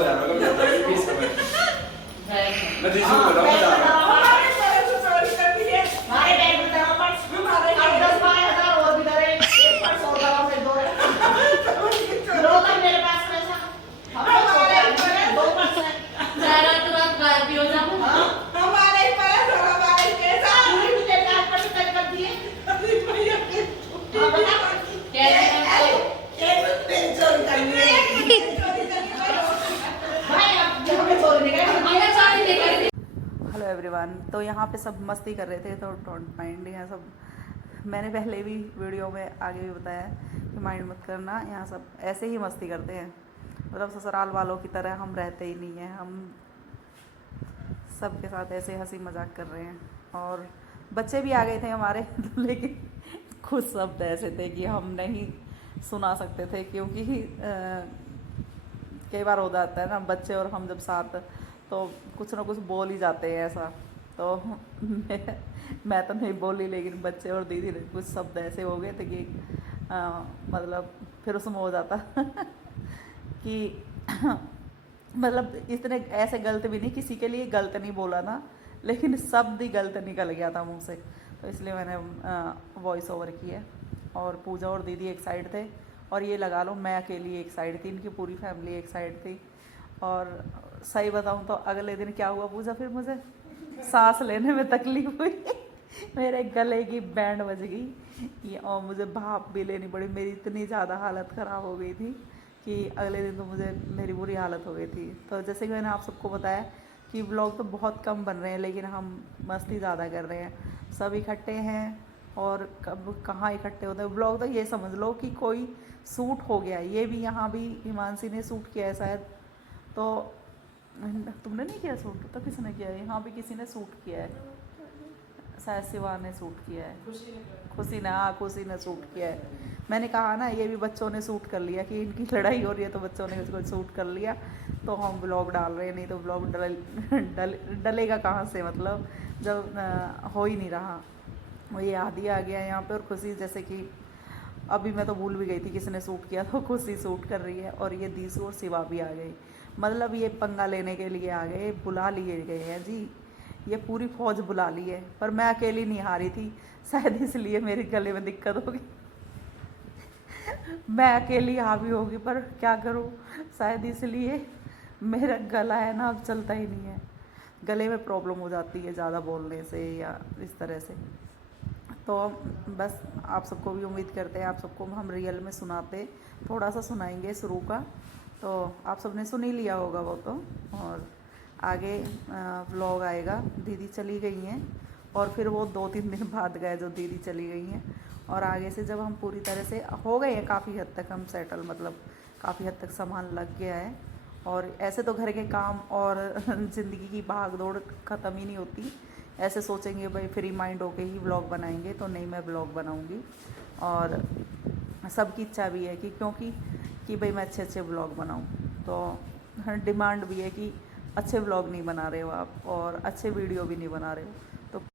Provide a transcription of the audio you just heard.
हो जाएगा कब जाता है बीस का मैं तीस को बताऊं बता रहा हूं हमारे बैंक में दरो पर हमारे 10-12 हज़ार और भी दरे एक पर 100 दरो से दो लो तो मेरे पास पैसा हम लोग 2% ज़्यादा तुरंत गायब भी हो जाऊं हमारे पर हमारे पैसा पूरी भी तेरे कार्ड पर से कर दिए बता कैसे चोरी करनी भाई आप हमें चोरी नहीं करनी हमें चोरी नहीं करनी। हेलो एवरीवन, तो यहाँ पे सब मस्ती कर रहे थे तो डोंट माइंड। यहाँ सब मैंने पहले भी वीडियो में आगे भी बताया कि माइंड मत करना, यहाँ सब ऐसे ही मस्ती करते हैं। मतलब ससुराल वालों की तरह हम रहते ही नहीं हैं, हम सबके साथ ऐसे हंसी मजाक कर रहे हैं। और बच्चे भी आ गए थे हमारे तो लेकिन कुछ शब्द ऐसे थे कि हम नहीं सुना सकते थे, क्योंकि कई बार हो जाता है ना बच्चे और हम जब साथ तो कुछ ना कुछ बोल ही जाते हैं ऐसा। तो मैं तो नहीं बोली, लेकिन बच्चे और दीदी ने कुछ शब्द ऐसे हो गए थे कि मतलब फिर उसमें हो जाता कि मतलब इतने ऐसे गलत भी नहीं, किसी के लिए गलत नहीं बोला था, लेकिन शब्द ही गलत निकल गया था मुँह से। तो इसलिए मैंने वॉइस ओवर किया। और पूजा और दीदी एक साइड थे और ये लगा लो मैं अकेली एक साइड थी, इनकी पूरी फैमिली एक साइड थी। और सही बताऊं तो अगले दिन क्या हुआ पूजा, फिर मुझे सांस लेने में तकलीफ हुई मेरे गले की बैंड बज गई और मुझे भाप भी लेनी पड़ी। मेरी इतनी ज़्यादा हालत ख़राब हो गई थी कि अगले दिन तो मुझे मेरी बुरी हालत हो गई थी। तो जैसे कि मैंने आप सबको बताया कि व्लॉग तो बहुत कम बन रहे हैं, लेकिन हम मस्ती ज़्यादा कर रहे हैं। सब इकट्ठे हैं और कब कहाँ इकट्ठे होते हैं। व्लॉग तो ये समझ लो कि कोई सूट हो गया। ये भी यहाँ भी हिमांशी ने सूट किया है शायद, तो तुमने नहीं किया सूट तो किसने किया है? यहाँ भी किसी ने सूट किया है, शायद शिवा ने सूट किया है, खुशी ने, हाँ खुशी ने सूट किया है। मैंने कहा ना ये भी बच्चों ने सूट कर लिया कि इनकी लड़ाई हो रही है तो बच्चों ने उसको सूट कर लिया। तो हम ब्लॉग डाल रहे हैं, नहीं तो ब्लॉग डलेगा कहाँ से, मतलब जब हो ही नहीं रहा। वो ये आदि आ गया यहाँ पे और खुशी, जैसे कि अभी मैं तो भूल भी गई थी किसने सूट किया, तो खुशी सूट कर रही है। और ये दीसू और शिवा भी आ गई, मतलब ये पंगा लेने के लिए आ गए, बुला लिए गए हैं जी। ये पूरी फौज बुला ली है, पर मैं अकेली नहीं हारी थी, शायद इसलिए मेरे गले में दिक्कत होगी मैं अकेली हावी होगी, पर क्या करूं, शायद इसलिए मेरा गला है ना अब चलता ही नहीं है। गले में प्रॉब्लम हो जाती है ज़्यादा बोलने से या इस तरह से। तो बस आप सबको भी उम्मीद करते हैं आप सबको हम रियल में सुनाते, थोड़ा सा सुनाएंगे शुरू का, तो आप सबने सुन ही लिया होगा वो तो। और आगे व्लॉग आएगा। दीदी चली गई हैं और फिर वो 2-3 दिन बाद गए जो दीदी चली गई हैं। और आगे से जब हम पूरी तरह से हो गए हैं काफ़ी हद तक हम सेटल, मतलब काफ़ी हद तक सामान लग गया है। और ऐसे तो घर के काम और ज़िंदगी की भाग दौड़ ख़त्म ही नहीं होती। ऐसे सोचेंगे भाई फ्री माइंड होके ही व्लॉग बनाएंगे, तो नहीं, मैं व्लॉग बनाऊंगी। और सबकी इच्छा भी है कि क्योंकि भाई मैं अच्छे अच्छे व्लॉग बनाऊं, तो डिमांड भी है कि अच्छे व्लॉग नहीं बना रहे हो आप और अच्छे वीडियो भी नहीं बना रहे हो,